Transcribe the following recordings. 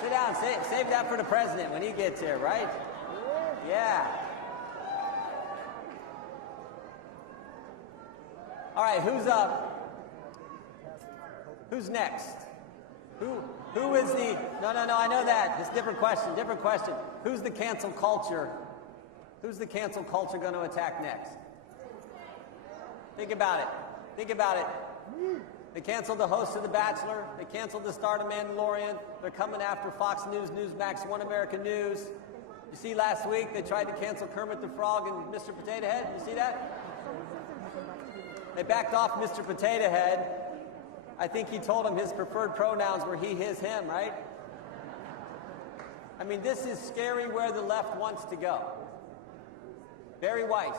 Sit down. Save that for the president when he gets here, right? Yeah. All right, who's up? Who's next? Who is the... No, I know that. It's a different question. Who's the cancel culture? Who's the cancel culture going to attack next? Think about it. They canceled the host of The Bachelor. They canceled the star of Mandalorian. They're coming after Fox News, Newsmax, One American News. You see last week they tried to cancel Kermit the Frog and Mr. Potato Head? You see that? They backed off Mr. Potato Head. I think he told him his preferred pronouns were he, his, him, right? I mean, this is scary where the left wants to go. Barry Weiss,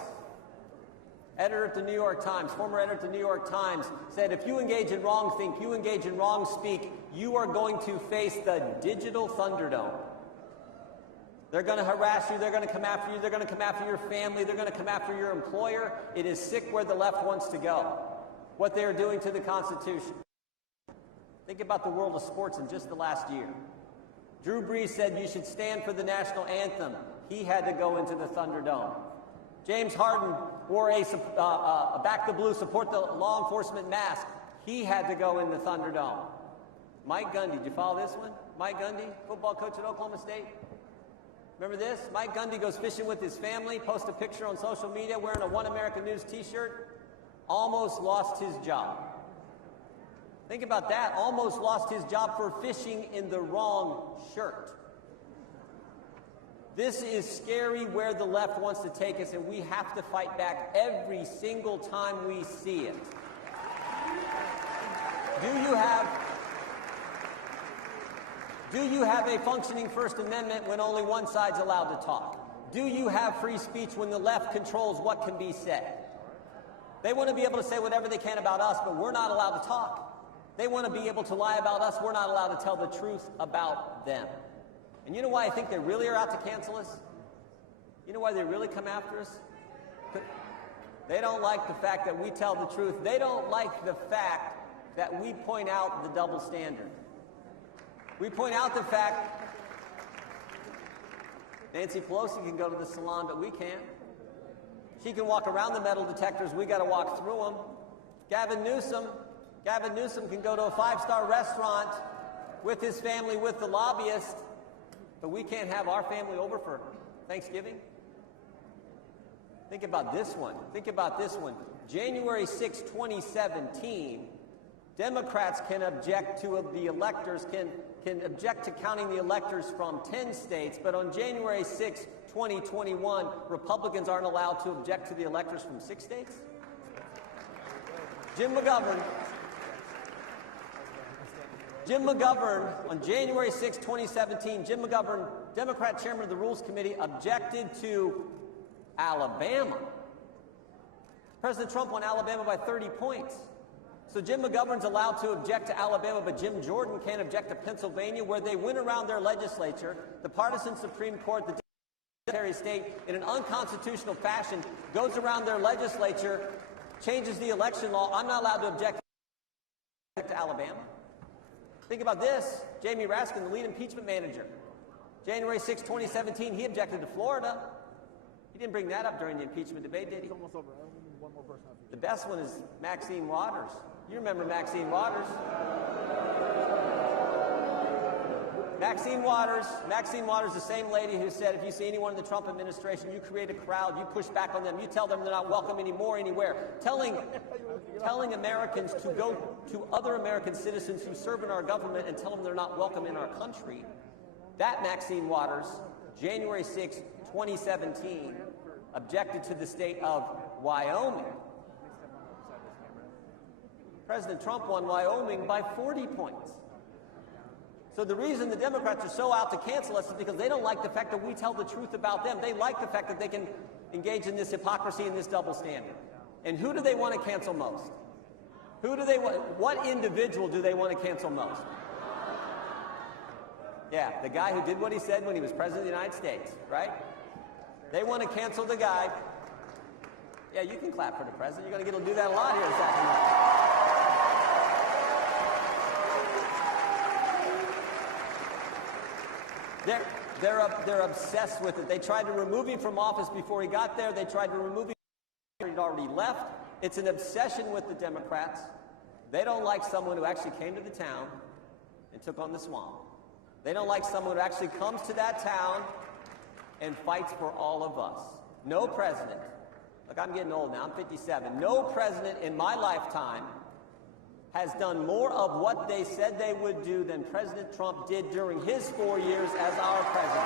editor at the New York Times, former editor at the New York Times, said if you engage in wrong think, you engage in wrong speak, you are going to face the digital Thunderdome. They're going to harass you, they're going to come after you, they're going to come after your family, they're going to come after your employer. It is sick where the left wants to go. What they are doing to the Constitution. Think about the world of sports in just the last year. Drew Brees said you should stand for the national anthem. He had to go into the Thunderdome. James Harden wore a Back the Blue, support the law enforcement mask. He had to go in the Thunderdome. Mike Gundy, did you follow this one? Mike Gundy, football coach at Oklahoma State. Remember this? Mike Gundy goes fishing with his family, posts a picture on social media wearing a One American News t-shirt. Almost lost his job. Think about that. Almost lost his job for fishing in the wrong shirt. This is scary where the left wants to take us, and we have to fight back every single time we see it. Do you have a functioning First Amendment when only one side's allowed to talk? Do you have free speech when the left controls what can be said? They want to be able to say whatever they can about us, but we're not allowed to talk. They want to be able to lie about us. We're not allowed to tell the truth about them. And you know why I think they really are out to cancel us? You know why they really come after us? They don't like the fact that we tell the truth. They don't like the fact that we point out the double standard. We point out the fact Nancy Pelosi can go to the salon, but we can't. She can walk around the metal detectors. We got to walk through them. Gavin Newsom can go to a five-star restaurant with his family, with the lobbyist, but we can't have our family over for Thanksgiving. Think about this one. January 6, 2017, Democrats can object to the electors, can object to counting the electors from 10 states, but on January 6, 2021, Republicans aren't allowed to object to the electors from 6 states? Jim McGovern, on January 6, 2017, Jim McGovern, Democrat chairman of the Rules Committee, objected to Alabama. President Trump won Alabama by 30 points. So Jim McGovern's allowed to object to Alabama, but Jim Jordan can't object to Pennsylvania, where they went around their legislature, the partisan Supreme Court, the Secretary of State, in an unconstitutional fashion, goes around their legislature, changes the election law. I'm not allowed to object to Alabama. Think about this. Jamie Raskin, the lead impeachment manager. January 6, 2017, he objected to Florida. He didn't bring that up during the impeachment debate, did he? Almost over. One more person. The best one is Maxine Waters. You remember Maxine Waters. Maxine Waters, the same lady who said, if you see anyone in the Trump administration, you create a crowd, you push back on them, you tell them they're not welcome anymore, anywhere. Telling Americans to go to other American citizens who serve in our government and tell them they're not welcome in our country. That Maxine Waters, January 6, 2017, objected to the state of Wyoming. President Trump won Wyoming by 40 points. So the reason the Democrats are so out to cancel us is because they don't like the fact that we tell the truth about them. They like the fact that they can engage in this hypocrisy and this double standard. And who do they want to cancel most? What individual do they want to cancel most? Yeah, the guy who did what he said when he was president of the United States, right? They want to cancel the guy. Yeah, you can clap for the president. You're going to get to do that a lot here this afternoon. They're obsessed with it. They tried to remove him from office before he got there. They tried to remove him after he'd already left. It's an obsession with the Democrats. They don't like someone who actually came to the town and took on the swamp. They don't like someone who actually comes to that town and fights for all of us. No president, look, I'm getting old now, I'm 57. No president in my lifetime has done more of what they said they would do than President Trump did during his 4 years as our president.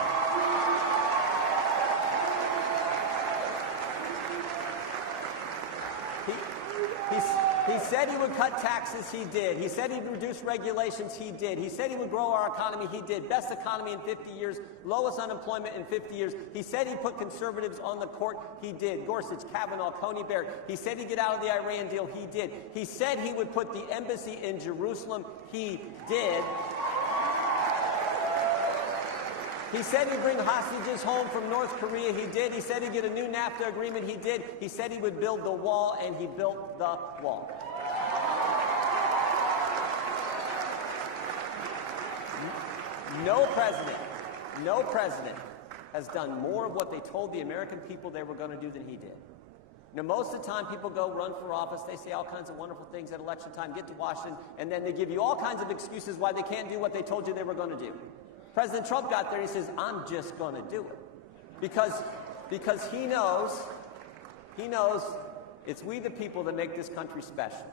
He said he would cut taxes, he did. He said he'd reduce regulations, he did. He said he would grow our economy, he did. Best economy in 50 years, lowest unemployment in 50 years. He said he'd put conservatives on the court, he did. Gorsuch, Kavanaugh, Coney Barrett. He said he'd get out of the Iran deal, he did. He said he would put the embassy in Jerusalem, he did. He said he'd bring hostages home from North Korea, he did. He said he'd get a new NAFTA agreement, he did. He said he would build the wall, and he built the wall. No president has done more of what they told the American people they were going to do than he did. Now, most of the time people go run for office, they say all kinds of wonderful things at election time, get to Washington, and then they give you all kinds of excuses why they can't do what they told you they were going to do. President Trump got there, he says, I'm just going to do it. Because he knows it's we the people that make this country special.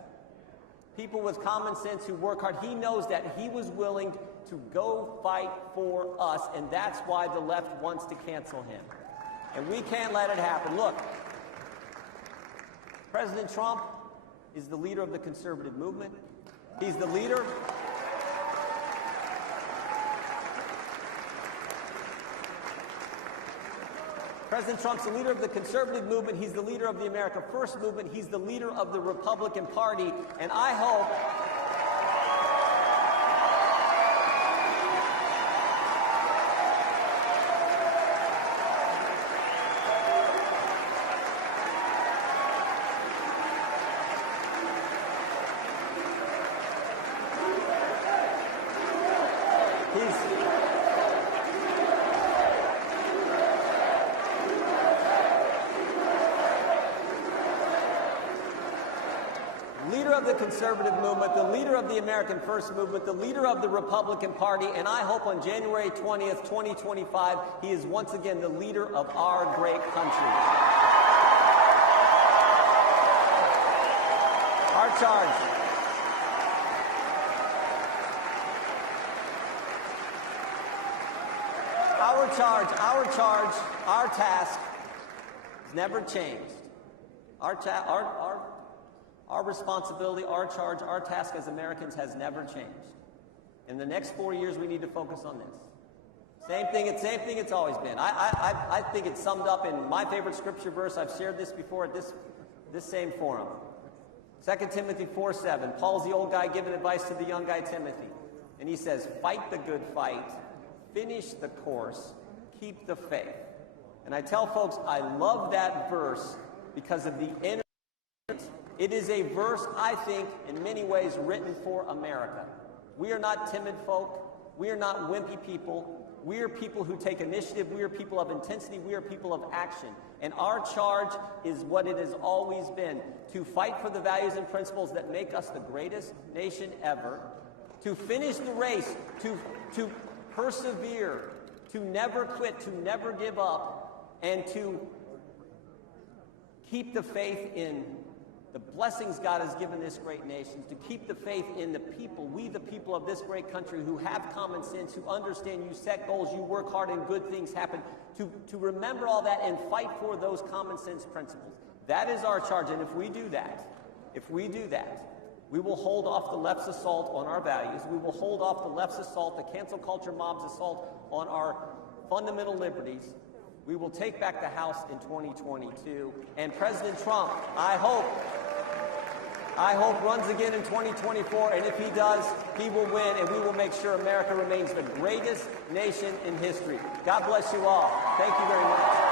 People with common sense who work hard. He knows that. He was willing to go fight for us, and that's why the left wants to cancel him. And we can't let it happen. Look, President Trump is the leader of the conservative movement. He's the leader. President Trump's the leader of the conservative movement. He's the leader of the America First movement. He's the leader of the Republican Party. And I hope the conservative movement, the leader of the American First movement, the leader of the Republican Party, and I hope on January 20th, 2025, he is once again the leader of our great country. Our charge. Our task has never changed. Our responsibility, our charge, our task as Americans has never changed. In the next 4 years, we need to focus on this. Same thing it's always been. I think it's summed up in my favorite scripture verse. I've shared this before at this same forum. 2 Timothy 4:7. Paul's the old guy giving advice to the young guy Timothy. And he says, fight the good fight, finish the course, keep the faith. And I tell folks, I love that verse because of the inner. It is a verse, I think, in many ways written for America. We are not timid folk. We are not wimpy people. We are people who take initiative. We are people of intensity. We are people of action. And our charge is what it has always been, to fight for the values and principles that make us the greatest nation ever, to finish the race, to persevere, to never quit, to never give up, and to keep the faith in the blessings God has given this great nation, to keep the faith in the people, we the people of this great country who have common sense, who understand you set goals, you work hard and good things happen, to remember all that and fight for those common sense principles. That is our charge, and if we do that, we will hold off the left's assault on our values, we will hold off the left's assault, the cancel culture mob's assault on our fundamental liberties. We will take back the House in 2022, and President Trump, I hope runs again in 2024, and if he does, he will win, and we will make sure America remains the greatest nation in history. God bless you all. Thank you very much.